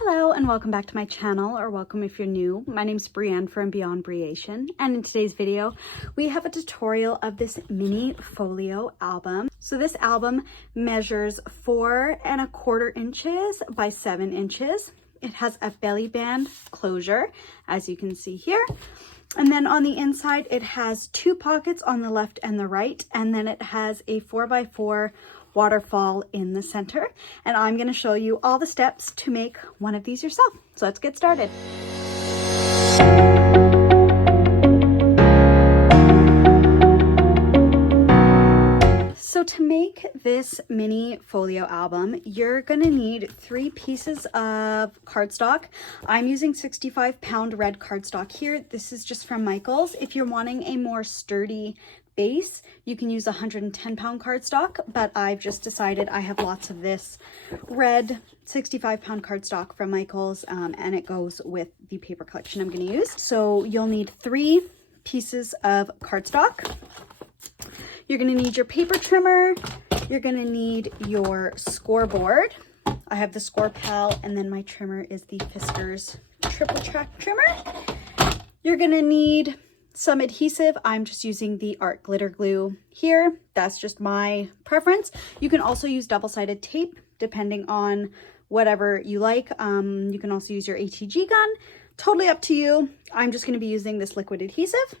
Hello and welcome back to my channel, or welcome if you're new. My name's Brienne from Beyond Breation, and in today's video we have a tutorial of this mini folio album. So this album measures 4¼ inches by 7 inches. It has a belly band closure, as you can see here. And then on the inside, it has 2 pockets on the left and the right, and then it has a 4x4 waterfall in the center. And I'm going to show you all the steps to make one of these yourself. So let's get started. So to make this mini folio album, you're going to need 3 pieces of cardstock. I'm using 65-pound red cardstock here. This is just from Michaels. If you're wanting a more sturdy base, you can use 110-pound cardstock, but I've just decided I have lots of this red 65-pound cardstock from Michaels, and it goes with the paper collection I'm going to use. So you'll need 3 pieces of cardstock. You're going to need your paper trimmer. You're going to need your scoreboard. I have the Score Pal, and then my trimmer is the Fiskars Triple Track Trimmer. You're going to need some adhesive. I'm just using the art glitter glue here. That's just my preference. You can also use double-sided tape depending on whatever you like. You can also use your ATG gun. Totally up to you. I'm just going to be using this liquid adhesive.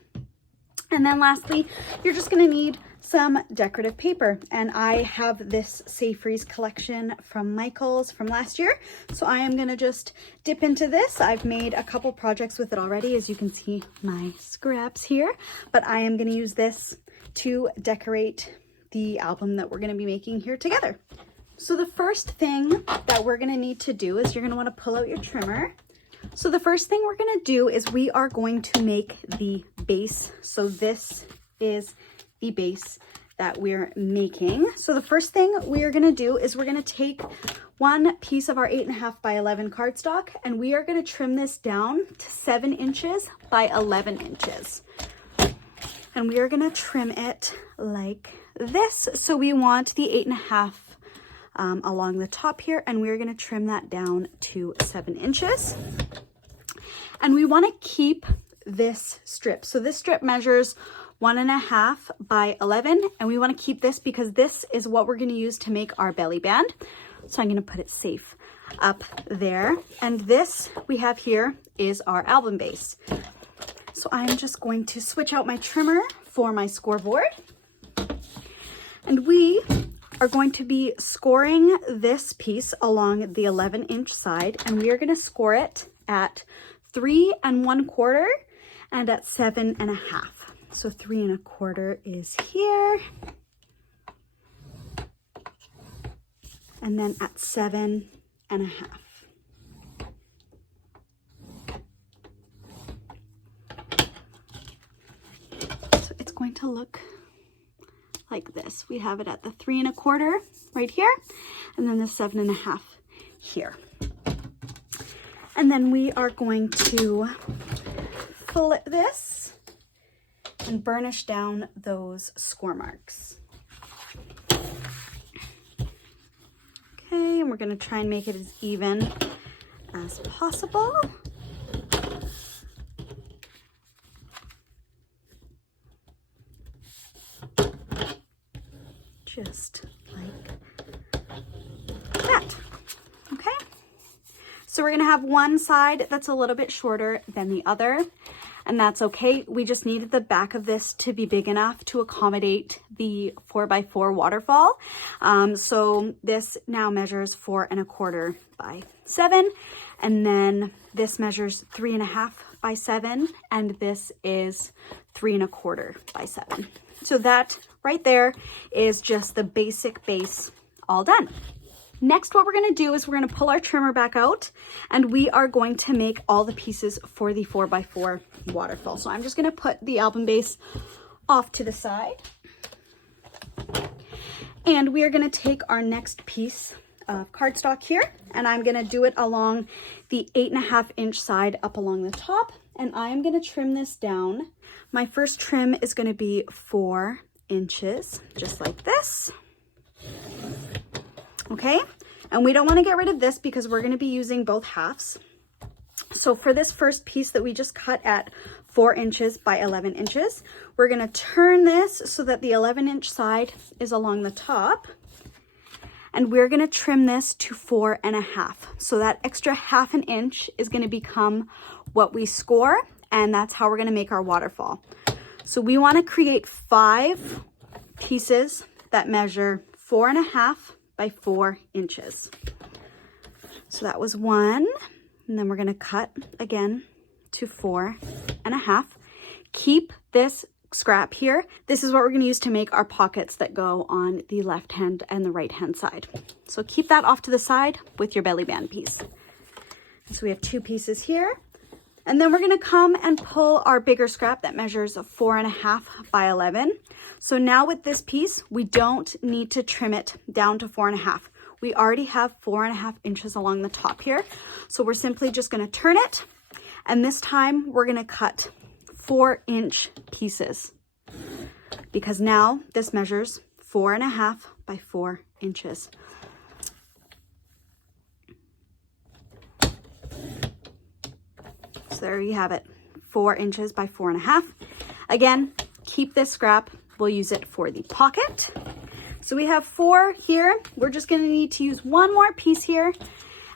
And then lastly, you're just going to need some decorative paper, and I have this Save Freeze collection from Michaels from last year, so I am going to just dip into this. I've made a couple projects with it already, as you can see my scraps here, but I am going to use this to decorate the album that we're going to be making here together. So the first thing that we're going to need to do is you're going to want to pull out your trimmer. So the first thing we're going to do is we are going to make the base. So this is the base that we're making. So the first thing we are going to do is we're going to take one piece of our 8.5 by 11 cardstock, and we are going to trim this down to 7 inches by 11 inches. And we are going to trim it like this. So we want the 8.5 along the top here, and we're going to trim that down to 7 inches. And we want to keep this strip. So this strip measures 1.5 by 11, and we want to keep this because this is what we're going to use to make our belly band. So I'm going to put it safe up there. And this we have here is our album base. So I'm just going to switch out my trimmer for my scoreboard. And we are going to be scoring this piece along the 11-inch side, and we are going to score it at 3 1/4 and at 7.5. So 3 1/4 is here, and then at 7.5. So it's going to look like this. We have it at the 3 1/4 right here, and then the 7.5 here. And then we are going to flip this and burnish down those score marks. Okay, and we're going to try and make it as even as possible. Just like that. Okay. So we're going to have one side that's a little bit shorter than the other, and that's okay. We just needed the back of this to be big enough to accommodate the 4x4 waterfall. So this now measures 4 1/4 by 7, and then this measures 3 1/2 by 7, and this is 3 1/4 by 7. So that right there is just the basic base all done. Next, what we're going to do is we're going to pull our trimmer back out, and we are going to make all the pieces for the 4x4 waterfall. So I'm just going to put the album base off to the side, and we are going to take our next piece of cardstock here, and I'm going to do it along the 8.5-inch side up along the top, and I am going to trim this down. My first trim is going to be 4 inches, just like this. Okay, And we don't want to get rid of this because we're going to be using both halves. So for this first piece that we just cut at 4 inches by 11 inches, we're going to turn this so that the 11-inch side is along the top. And we're going to trim this to 4.5. So that extra 1/2 inch is going to become what we score, and that's how we're going to make our waterfall. So we want to create 5 pieces that measure 4.5 by 4 inches. So that was 1, and then we're going to cut again to 4.5. Keep this scrap here. This is what we're going to use to make our pockets that go on the left hand and the right hand side. So keep that off to the side with your belly band piece. So we have 2 pieces here. And then we're going to come and pull our bigger scrap that measures 4.5 by 11. So now with this piece, we don't need to trim it down to 4.5. We already have 4.5 inches along the top here. So we're simply just going to turn it. And this time we're going to cut 4-inch pieces, because now this measures 4.5 by 4 inches. So there you have it, 4 inches by 4.5. Again, keep this scrap. We'll use it for the pocket. So we have 4 here. We're just going to need to use 1 more piece here,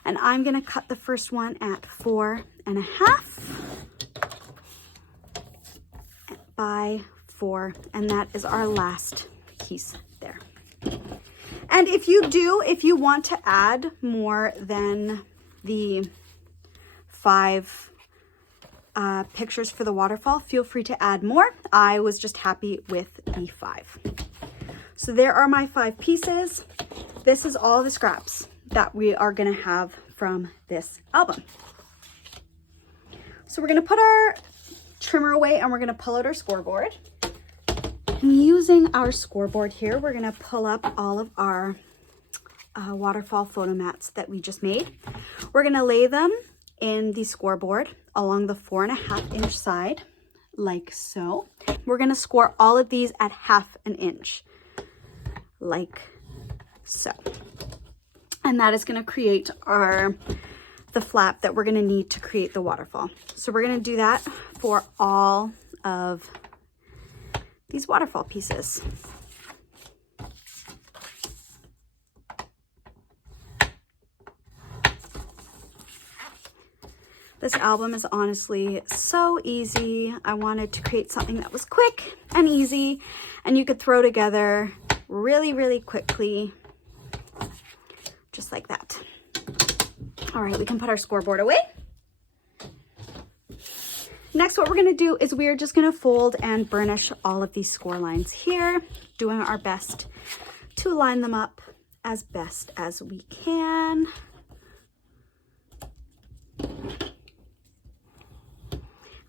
and I'm going to cut the first one at 4.5 by 4, and that is our last piece there. And if you want to add more than the 5 pictures for the waterfall, feel free to add more. I was just happy with the 5. So there are my 5 pieces. This is all the scraps that we are going to have from this album. So we're going to put our trimmer away and we're going to pull out our scoreboard. And using our scoreboard here, we're going to pull up all of our waterfall photo mats that we just made. We're going to lay them in the scoreboard along the 4.5-inch side, like so. We're going to score all of these at 1/2 inch, like so. And that is going to create the flap that we're going to need to create the waterfall. So we're going to do that for all of these waterfall pieces. This album is honestly so easy. I wanted to create something that was quick and easy and you could throw together really, really quickly, just like that. All right, we can put our scoreboard away. Next, what we're gonna do is we're just gonna fold and burnish all of these score lines here, doing our best to line them up as best as we can.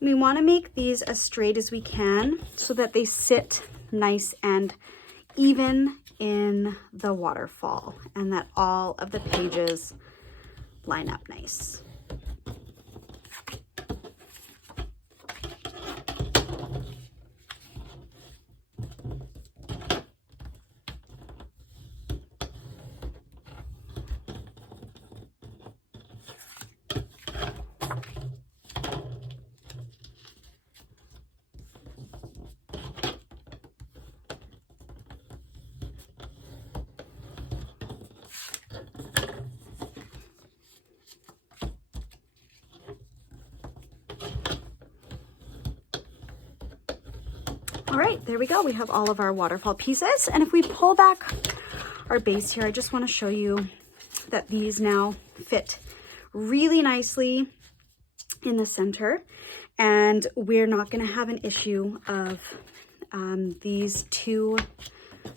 We want to make these as straight as we can so that they sit nice and even in the waterfall and that all of the pages line up nice. All right, there we go. We have all of our waterfall pieces. And if we pull back our base here, I just want to show you that these now fit really nicely in the center. And we're not going to have an issue of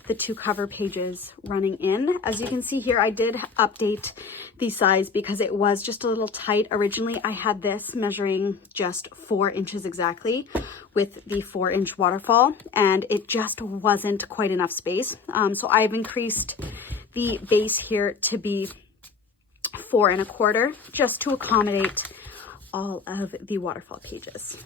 the two cover pages running in. As you can see here, I did update the size because it was just a little tight. Originally, I had this measuring just 4 inches exactly with the 4-inch waterfall, and it just wasn't quite enough space. So I've increased the base here to be 4 1/4 just to accommodate all of the waterfall pages.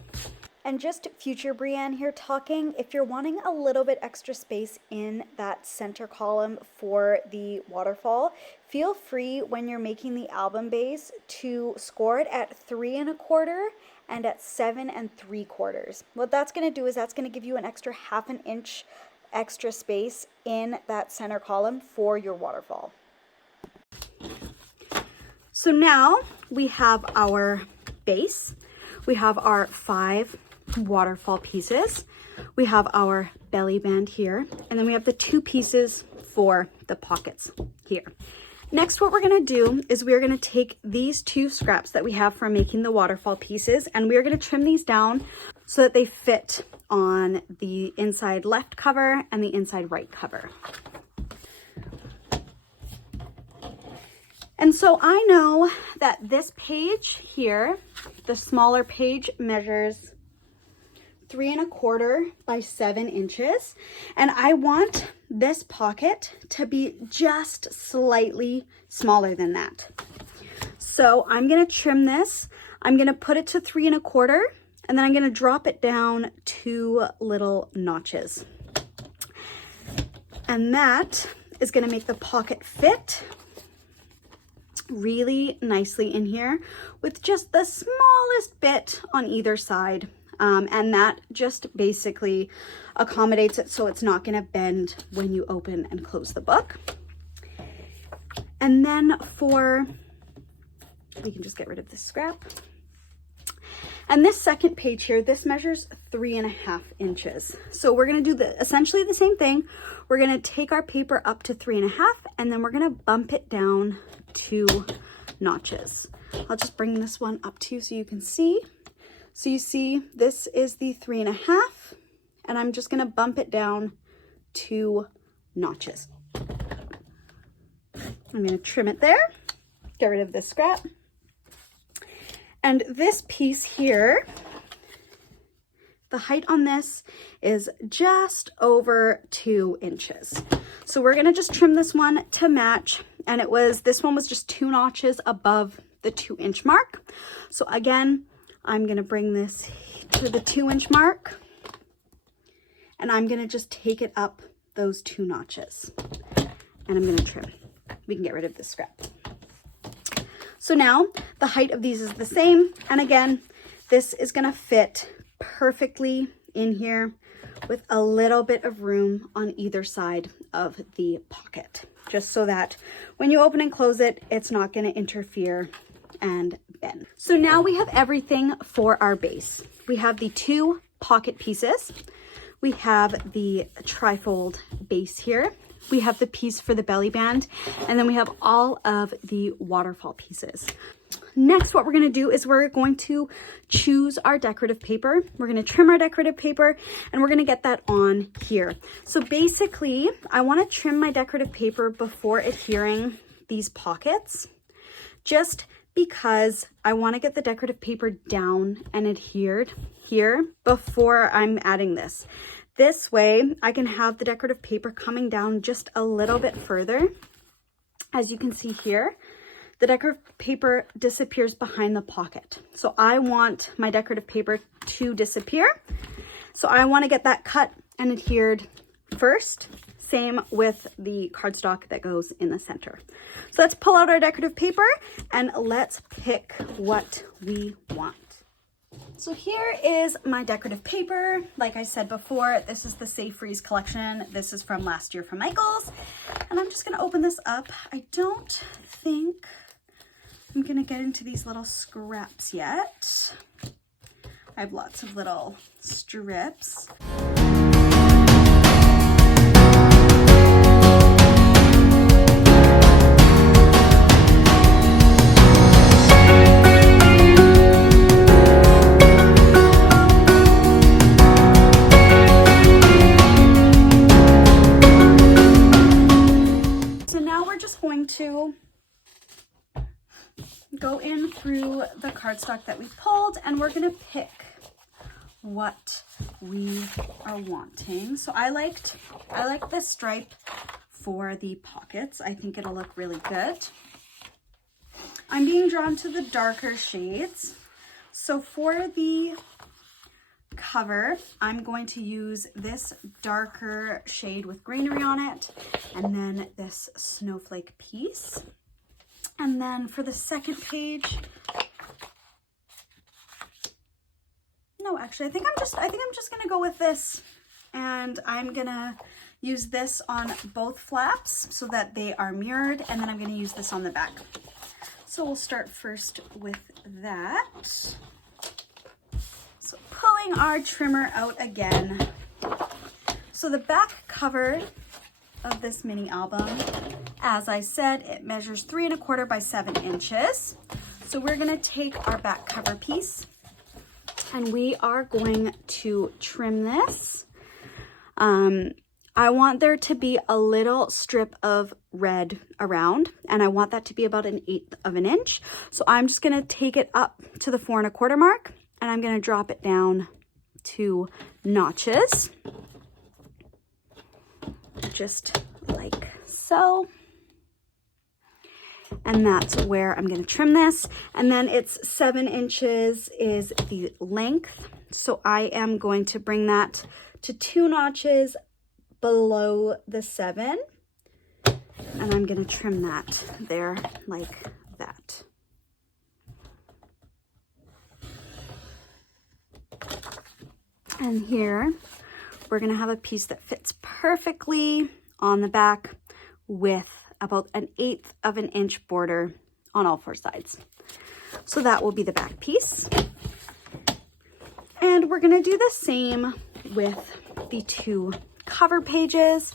And just future Brienne here talking, if you're wanting a little bit extra space in that center column for the waterfall, feel free when you're making the album base to score it at 3 1/4 and at 7 3/4. What that's going to do is that's going to give you an extra 1/2 inch extra space in that center column for your waterfall. So now we have our base, we have our 5 waterfall pieces, we have our belly band here, and then we have the 2 pieces for the pockets here. Next, what we're going to do is we're going to take these 2 scraps that we have from making the waterfall pieces, and we're going to trim these down so that they fit on the inside left cover and the inside right cover. And so I know that this page here, the smaller page, measures 3 1/4 by 7 inches. And I want this pocket to be just slightly smaller than that. So I'm gonna trim this. I'm gonna put it to 3 1/4, and then I'm gonna drop it down 2 little notches. And that is gonna make the pocket fit really nicely in here with just the smallest bit on either side. And that just basically accommodates it so it's not going to bend when you open and close the book. And then we can just get rid of this scrap. And this second page here, this measures 3 1/2 inches. So we're going to do essentially the same thing. We're going to take our paper up to 3 1/2, and then we're going to bump it down 2 notches. I'll just bring this one up to you so you can see. So you see, this is the 3 1/2, and I'm just going to bump it down 2 notches. I'm going to trim it there, get rid of this scrap. And this piece here, the height on this is just over 2 inches. So we're going to just trim this one to match. And this one was just 2 notches above the 2 inch mark. So again, I'm going to bring this to the 2 inch mark, and I'm going to just take it up those 2 notches, and I'm going to trim. We can get rid of this scrap. So now the height of these is the same. And again, this is going to fit perfectly in here with a little bit of room on either side of the pocket, just so that when you open and close it, it's not going to interfere and bend. So now we have everything for our base. We have the 2 pocket pieces. We have the trifold base here. We have the piece for the belly band, and then we have all of the waterfall pieces. Next, what we're going to do is we're going to choose our decorative paper. We're going to trim our decorative paper, and we're going to get that on here. So basically, I want to trim my decorative paper before adhering these pockets, just because I want to get the decorative paper down and adhered here before I'm adding this. This way, I can have the decorative paper coming down just a little bit further. As you can see here, the decorative paper disappears behind the pocket. So I want my decorative paper to disappear. So I want to get that cut and adhered first. Same with the cardstock that goes in the center. So let's pull out our decorative paper and let's pick what we want. So here is my decorative paper. Like I said before, this is the Safe Freeze collection. This is from last year from Michaels. And I'm just going to open this up. I don't think I'm going to get into these little scraps yet. I have lots of little strips. To go in through the cardstock that we pulled, and we're going to pick what we are wanting. So I like this stripe for the pockets. I think it'll look really good. I'm being drawn to the darker shades. So for the cover, I'm going to use this darker shade with greenery on it, and then this snowflake piece. And then for the second page, no, actually, I think I'm just gonna go with this, and I'm gonna use this on both flaps so that they are mirrored, and then I'm gonna use this on the back. So we'll start first with that. So pulling our trimmer out again. So the back cover of this mini album, as I said, it measures 3 1/4 by 7 inches. So we're gonna take our back cover piece and we are going to trim this. I want there to be a little strip of red around, and I want that to be about 1/8 of an inch. So I'm just gonna take it up to the 4 1/4 mark, and I'm gonna drop it down 2 notches, just like so. And that's where I'm gonna trim this. And then it's 7 inches is the length. So I am going to bring that to 2 notches below the 7. And I'm gonna trim that there like that. And here, we're gonna have a piece that fits perfectly on the back with about 1/8 of an inch border on all 4 sides. So that will be the back piece. And we're gonna do the same with the 2 cover pages.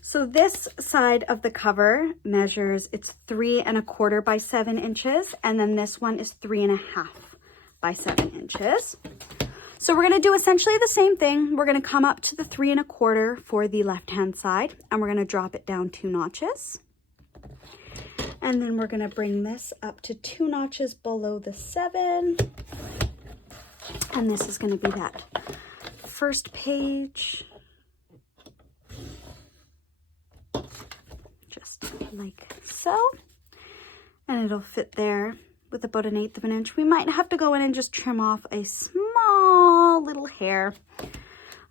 So this side of the cover measures, it's 3 1/4 by 7 inches, and then this one is 3 1/2 by 7 inches. So we're gonna do essentially the same thing. We're gonna come up to the 3 1/4 for the left-hand side, and we're gonna drop it down 2 notches. And then we're gonna bring this up to 2 notches below the 7. And this is gonna be that first page. Just like so. And it'll fit there with about 1/8 of an inch. We might have to go in and just trim off a small little hair.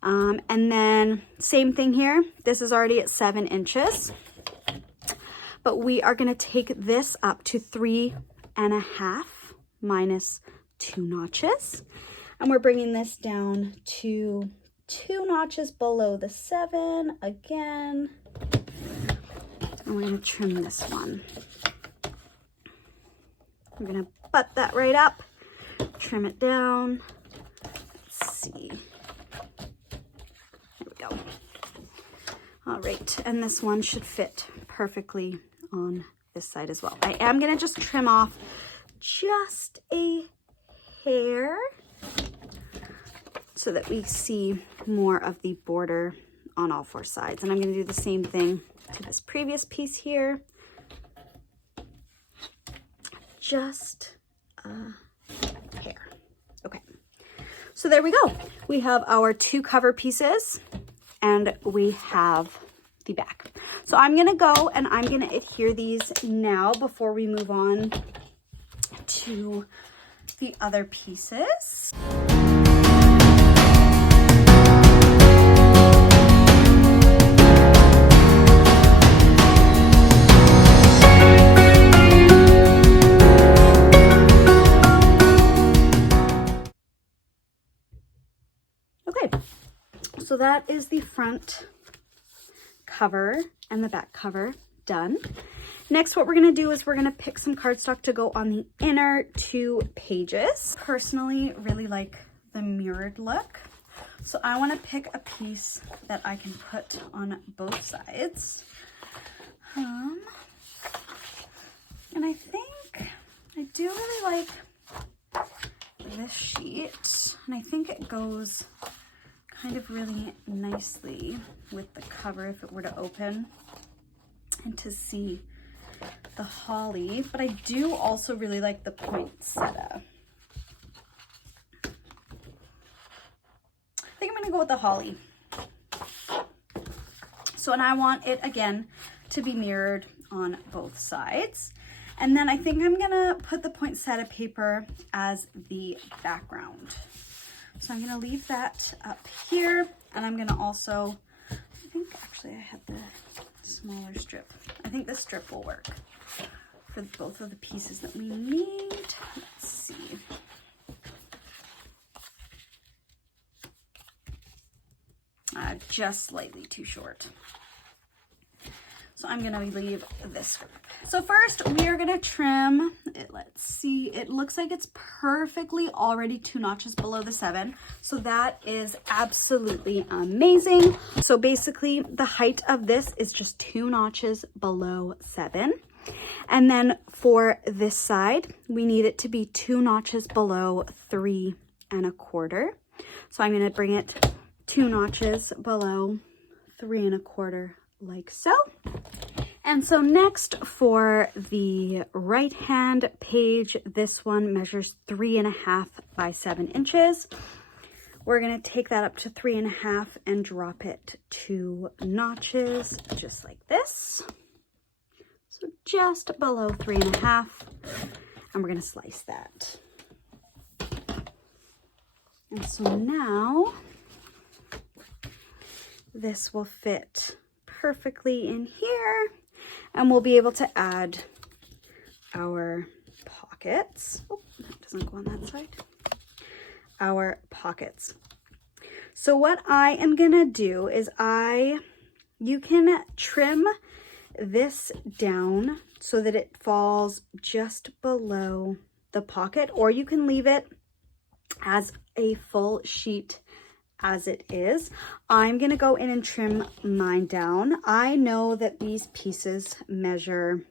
And then same thing here. This is already at 7 inches. But we are gonna take this up to 3 1/2 minus 2 notches. And we're bringing this down to 2 notches below the 7 again. And we're gonna trim this one. We're gonna butt that right up, trim it down. Let's see. There we go. All right, and this one should fit perfectly on this side as well. I am gonna just trim off just a hair so that we see more of the border on all 4 sides. And I'm gonna do the same thing to this previous piece here. Just a hair. Okay, so there we go. We have our 2 cover pieces and we have the back. So I'm gonna go and I'm gonna adhere these now before we move on to the other pieces. So that is the front cover and the back cover done. Next, what we're gonna do is we're gonna pick some cardstock to go on the inner 2 pages. Personally, really like the mirrored look. So I wanna pick a piece that I can put on both sides. And I think I do really like this sheet, and I think it goes kind of really nicely with the cover if it were to open and to see the holly. But I do also really like the poinsettia. I think I'm gonna go with the holly. So, and I want it again to be mirrored on both sides. And then I think I'm gonna put the poinsettia paper as the background. So I'm gonna leave that up here, and I'm gonna also, I think actually I had the smaller strip. I think this strip will work for both of the pieces that we need. Let's see. Just slightly too short. So I'm gonna leave this strip. So first we are gonna trim it. Let's see, it looks like it's perfectly already 2 notches below the 7. So that is absolutely amazing. So basically the height of this is just 2 notches below 7. And then for this side, we need it to be 2 notches below 3 1/4. So I'm gonna bring it 2 notches below 3 1/4 like so. And so next for the right hand page, this one measures 3 1/2 by 7 inches. We're gonna take that up to 3 1/2 and drop it 2 notches just like this. So just below 3 1/2, and we're gonna slice that. And so now this will fit perfectly in here, and we'll be able to add our pockets. Oh, that doesn't go on that side. Our pockets. So what I am gonna do is you can trim this down so that it falls just below the pocket, or you can leave it as a full sheet as it is. I'm gonna go in and trim mine down. I know that these pieces measure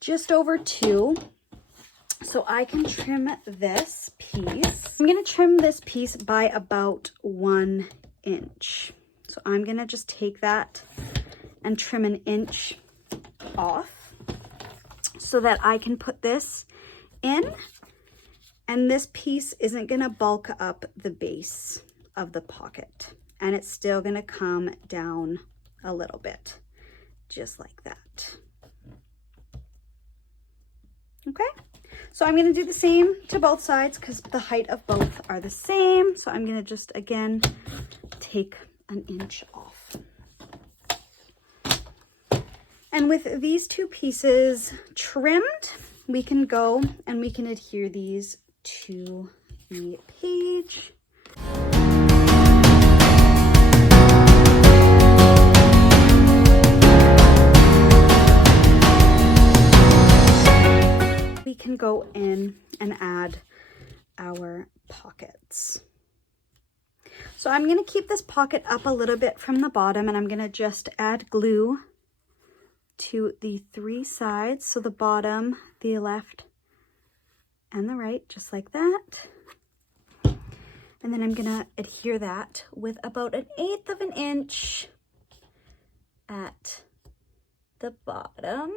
just over 2, so I can trim this piece. I'm gonna trim this piece by about 1 inch. So I'm gonna just take that and trim 1 inch off so that I can put this in, and this piece isn't gonna bulk up the base of the pocket, and it's still gonna come down a little bit, just like that. Okay, so I'm gonna do the same to both sides because the height of both are the same. So I'm gonna just, again, take 1 inch off. And with these 2 pieces trimmed, we can go and we can adhere these to the page. We can go in and add our pockets. So I'm going to keep this pocket up a little bit from the bottom, and I'm going to just add glue to the 3 sides. So the bottom, the left, and the right, just like that. And then I'm going to adhere that with about 1/8 of an inch at the bottom.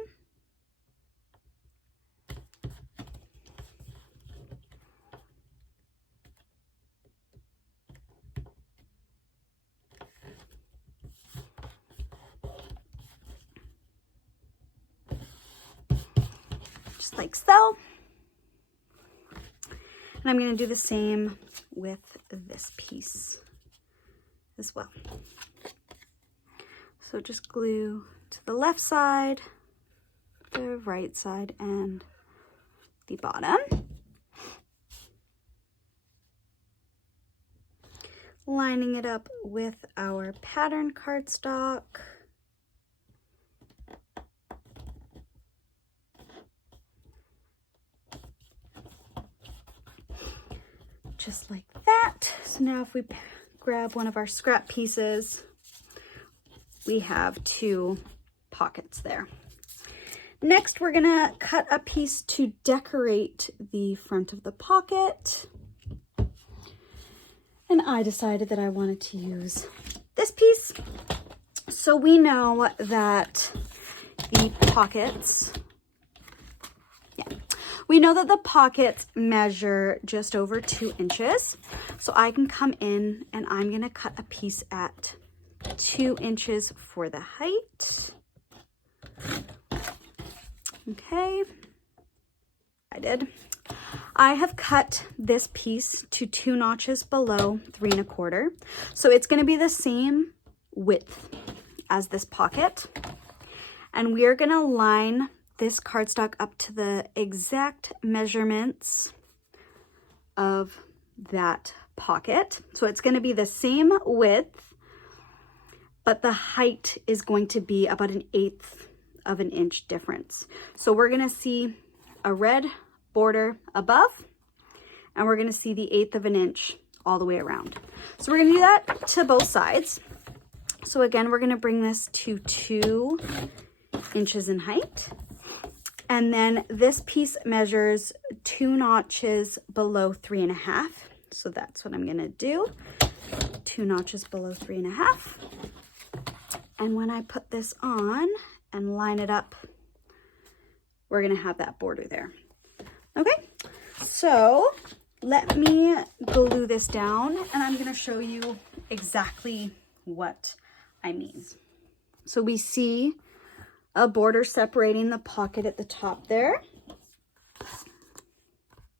Like so. And I'm going to do the same with this piece as well. So just glue to the left side, the right side, and the bottom. Lining it up with our pattern cardstock. Just like that. So now if we grab one of our scrap pieces, we have 2 pockets there. Next, we're gonna cut a piece to decorate the front of the pocket. And I decided that I wanted to use this piece. So we know that the pockets, we know that the pockets measure just over 2 inches. So I can come in and I'm gonna cut a piece at 2 inches for the height. Okay, I did. I have cut this piece to 2 notches below 3 1/4. So it's going to be the same width as this pocket. And we are going to line this cardstock up to the exact measurements of that pocket. So it's going to be the same width, but the height is going to be about 1/8 of an inch difference. So we're going to see a red border above, and we're going to see the 1/8 of an inch all the way around. So we're going to do that to both sides. So again, we're going to bring this to 2 inches in height. And then this piece measures 2 notches below 3 1/2. So that's what I'm going to do. 2 notches below 3 1/2. And when I put this on and line it up, we're going to have that border there. Okay, so let me glue this down and I'm going to show you exactly what I mean. So we see a border separating the pocket at the top there,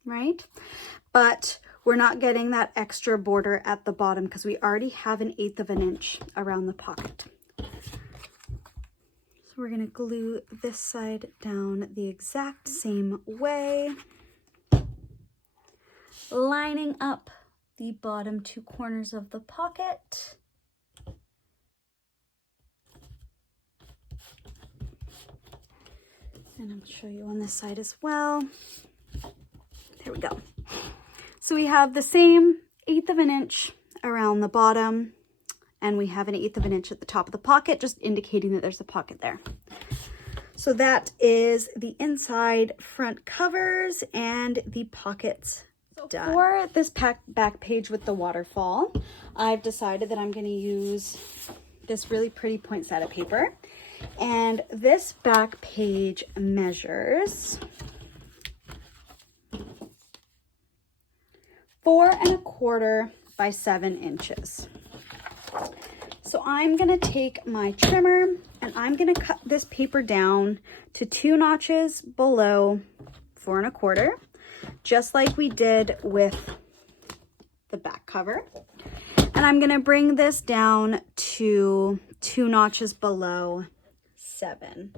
right? But we're not getting that extra border at the bottom because we already have 1/8 of an inch around the pocket. So we're going to glue this side down the exact same way, lining up the bottom 2 corners of the pocket. And I'll show you on this side as well. There we go. So we have the same 1/8 of an inch around the bottom, and we have 1/8 of an inch at the top of the pocket, just indicating that there's a pocket there. So that is the inside front covers and the pockets done. For this back page with the waterfall, I've decided that I'm going to use this really pretty poinsettia paper. And this back page measures 4 1/4 by 7 inches. So I'm going to take my trimmer and I'm going to cut this paper down to 2 notches below 4 1/4, just like we did with the back cover. And I'm going to bring this down to 2 notches below 7.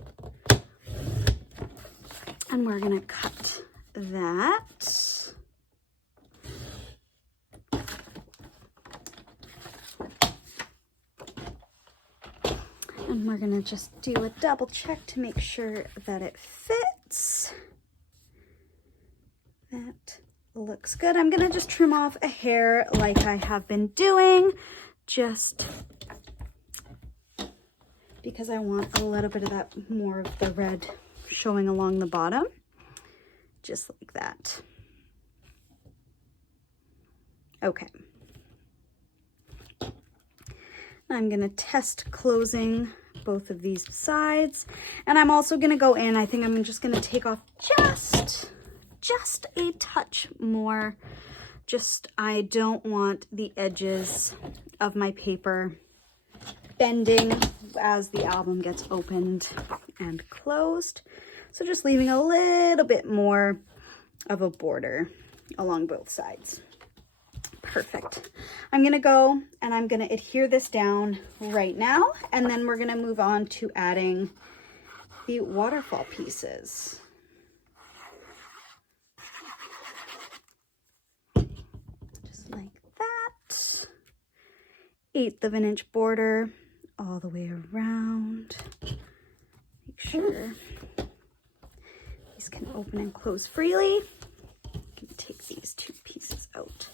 And we're going to cut that. And we're going to just do a double check to make sure that it fits. That looks good. I'm going to just trim off a hair like I have been doing, just because I want a little bit of that, more of the red showing along the bottom, just like that. Okay. I'm going to test closing both of these sides, and I'm also going to go in, I think I'm just going to take off just a touch more. I don't want the edges of my paper bending as the album gets opened and closed. So just leaving a little bit more of a border along both sides. Perfect. I'm going to go and I'm going to adhere this down right now, and then we're going to move on to adding the waterfall pieces. Just like that. 1/8 of an inch border all the way around. Make sure these can open and close freely. I can take these 2 pieces out.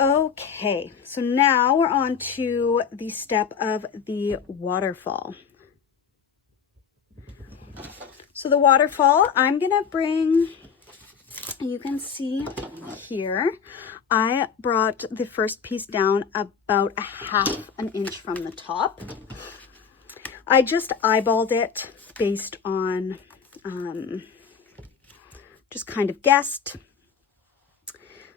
Okay, so now we're on to the step of the waterfall. So the waterfall, I'm gonna bring, you can see here, I brought the first piece down about 1/2 an inch from the top. I just eyeballed it based on, just kind of guessed.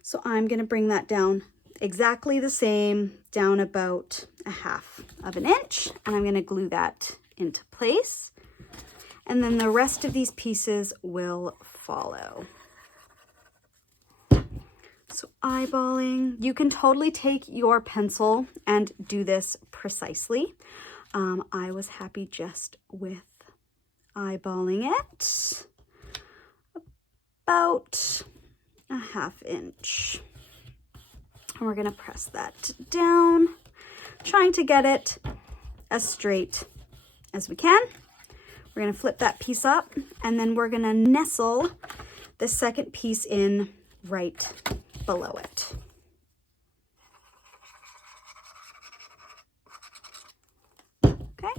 So I'm gonna bring that down exactly the same, down about 1/2 of an inch, and I'm gonna glue that into place. and then the rest of these pieces will follow. So eyeballing, you can totally take your pencil and do this precisely. I was happy just with eyeballing it about a 1/2 inch. And we're gonna press that down, trying to get it as straight as we can. We're gonna flip that piece up, and then we're gonna nestle the second piece in right below it. Okay,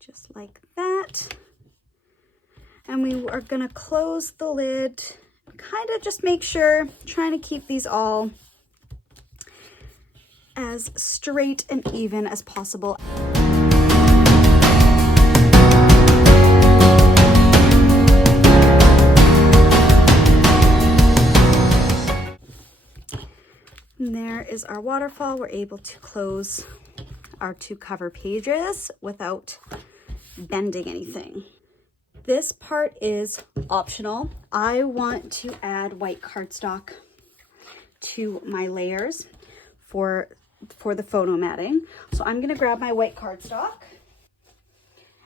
just like that. And we are gonna close the lid, kind of just make sure, trying to keep these all as straight and even as possible. And there is our waterfall. We're able to close our 2 cover pages without bending anything. This part is optional. I want to add white cardstock to my layers for the photo matting. So I'm gonna grab my white cardstock.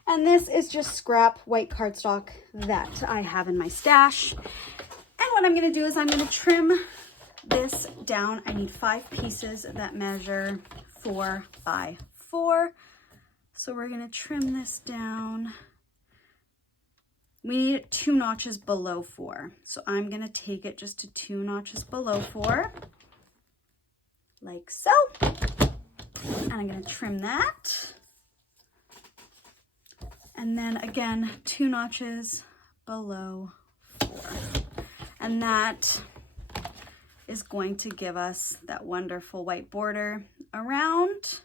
And this is just scrap white cardstock that I have in my stash. And what I'm gonna do is I'm gonna trim this down. I need 5 pieces that measure 4 by 4. So we're gonna trim this down. We need it 2 notches below 4. So I'm gonna take it just to 2 notches below 4, like so. And I'm gonna trim that. And then again, 2 notches below 4. And that is going to give us that wonderful white border around,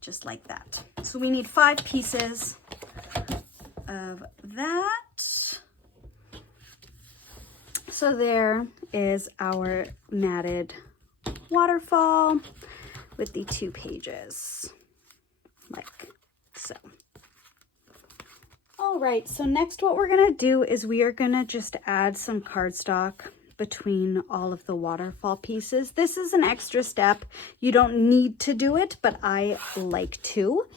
just like that. So we need 5 pieces of that. So there is our matted waterfall with the 2 pages, like so. All right, so next what we're gonna do is we are gonna just add some cardstock between all of the waterfall pieces. This is an extra step. You don't need to do it, but I like to.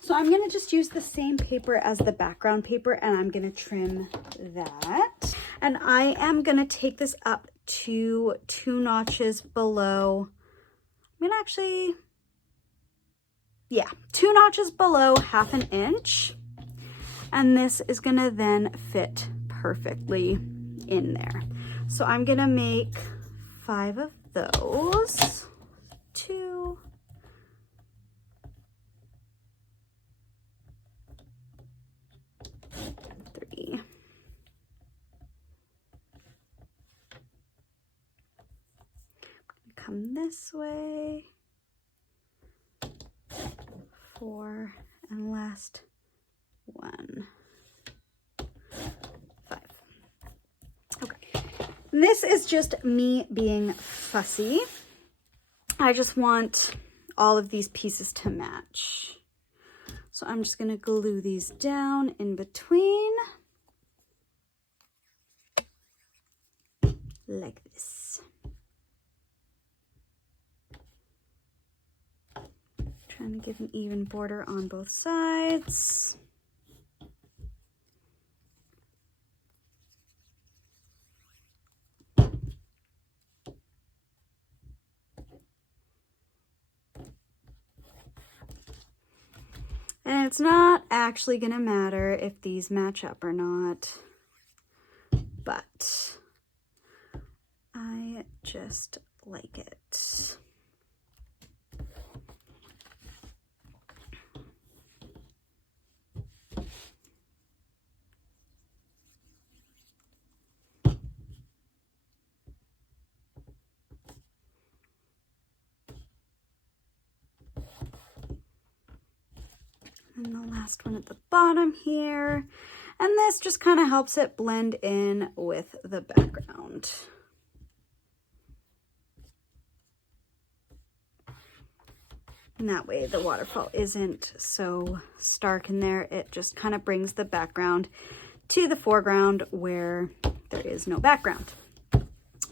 So I'm gonna just use the same paper as the background paper, and I'm gonna trim that. And I am gonna take this up to 2 notches below. I'm gonna actually, yeah, 2 notches below 1/2 inch. And this is gonna then fit perfectly in there. So I'm gonna make 5 of those. 2, 3. Come this way. 4, and last 1, 5. Okay. This is just me being fussy. I just want all of these pieces to match. So I'm just gonna glue these down in between, like this. Trying to give an even border on both sides. And it's not actually gonna matter if these match up or not, but I just like it. And the last one at the bottom here. And this just kind of helps it blend in with the background. And that way the waterfall isn't so stark in there. It just kind of brings the background to the foreground where there is no background.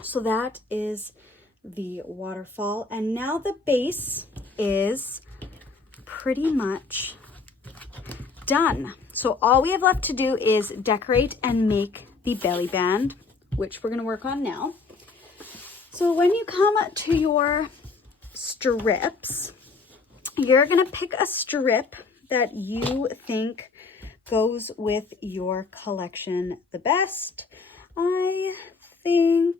So that is the waterfall. And now the base is pretty much done. So all we have left to do is decorate and make the belly band, which we're going to work on now. So when you come to your strips, you're going to pick a strip that you think goes with your collection the best. I'm thinking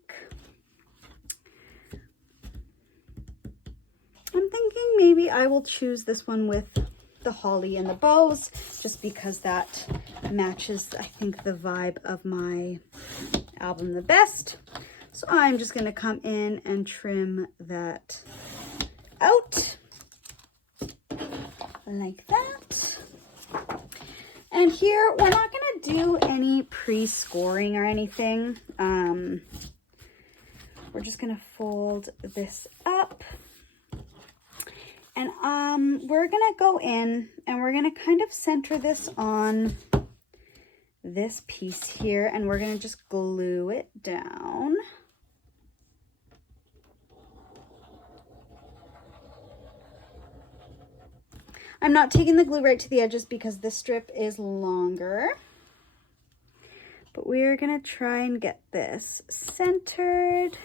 maybe I will choose this one with the holly and the bows, just because that matches, I think, the vibe of my album the best. So I'm just going to come in and trim that out like that. And here we're not going to do any pre-scoring or anything. We're just going to fold this up, and we're going to go in and we're going to kind of center this on this piece here, and we're going to just glue it down. I'm not taking the glue right to the edges because this strip is longer, but we're going to try and get this centered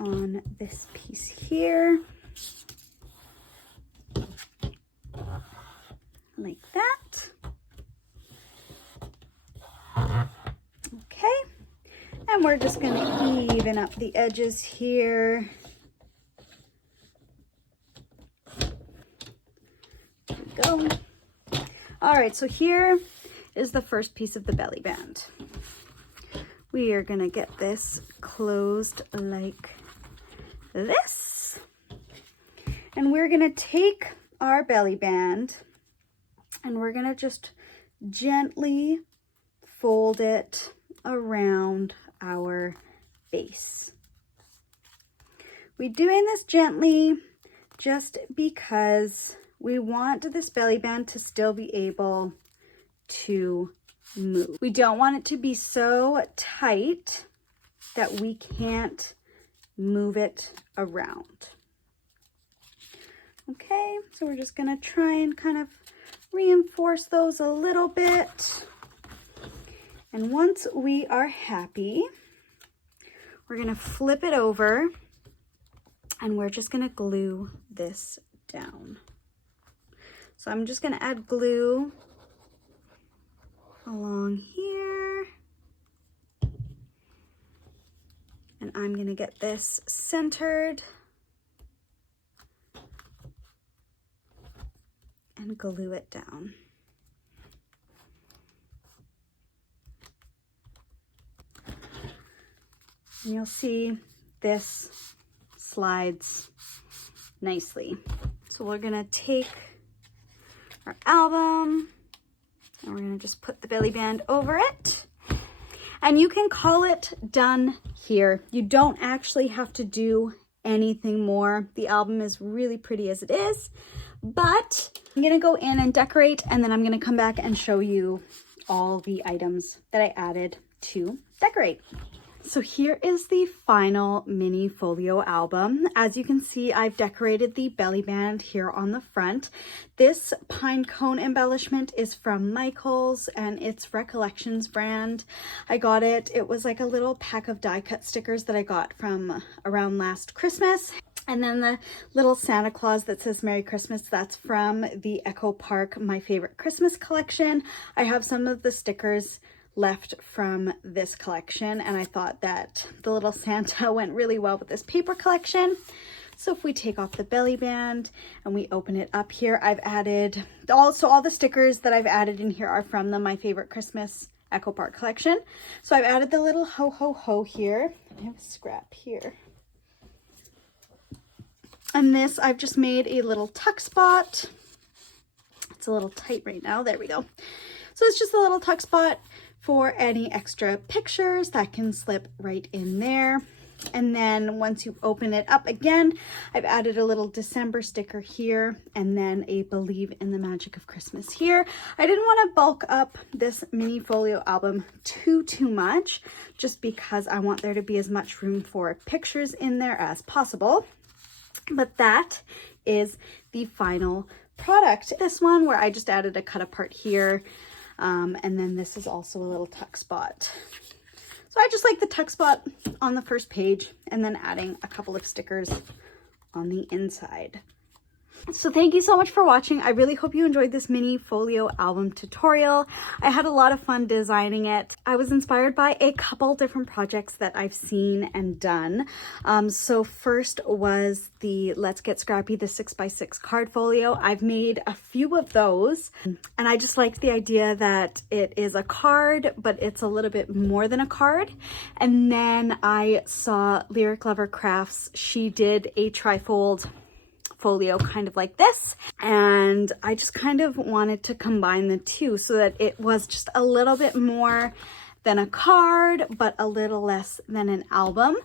on this piece here, like that. Okay, and we're just going to even up the edges here. There we go. All right, so here is the first piece of the belly band. We are going to get this closed like this, and we're going to take our belly band and we're going to just gently fold it around our base. We're doing this gently just because we want this belly band to still be able to move. We don't want it to be so tight that we can't move it around. Okay, so we're just going to try and kind of reinforce those a little bit. And once we are happy, we're going to flip it over and we're just going to glue this down. So I'm just going to add glue along here, and I'm going to get this centered and glue it down. And you'll see this slides nicely. So we're going to take our album and we're going to just put the belly band over it. And you can call it done here. You don't actually have to do anything more. The album is really pretty as it is, but I'm going to go in and decorate, and then I'm going to come back and show you all the items that I added to decorate. So here is the final mini folio album. As you can see, I've decorated the belly band here on the front. This pine cone embellishment is from Michaels, and it's Recollections brand. I got it. It was like a little pack of die cut stickers that I got from around last Christmas. And then the little Santa Claus that says Merry Christmas, that's from the Echo Park My Favorite Christmas collection. I have some of the stickers left from this collection, and I thought that the little Santa went really well with this paper collection. So if we take off the belly band and we open it up here, I've added all the stickers that I've added in here are from the My Favorite Christmas Echo Park collection. So I've added the little ho ho ho here. I have a scrap here. And this, I've just made a little tuck spot. It's a little tight right now. There we go. So it's just a little tuck spot for any extra pictures that can slip right in there. And then once you open it up again, I've added a little December sticker here and then a Believe in the Magic of Christmas here. I didn't want to bulk up this mini folio album too much, just because I want there to be as much room for pictures in there as possible. But that is the final product. This one where I just added a cut apart here, and then this is also a little tuck spot. So I just like the tuck spot on the first page and then adding a couple of stickers on the inside. So thank you so much for watching. I really hope you enjoyed this mini folio album tutorial. I had a lot of fun designing it. I was inspired by a couple different projects that I've seen and done. So first was the Let's Get Scrappy, the 6x6 card folio. I've made a few of those, and I just like the idea that it is a card, but it's a little bit more than a card. And then I saw Lyric Lover Crafts. She did a trifold folio kind of like this, and I just kind of wanted to combine the two so that it was just a little bit more than a card, but a little less than an album.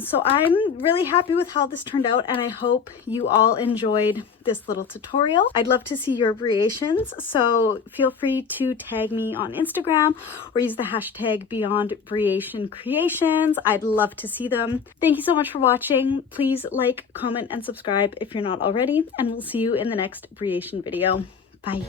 So I'm really happy with how this turned out, and I hope you all enjoyed this little tutorial. I'd love to see your creations, so feel free to tag me on Instagram or use the hashtag #BreationCreations. I'd love to see them. Thank you so much for watching. Please like, comment, and subscribe if you're not already, and we'll see you in the next Breation video. Bye.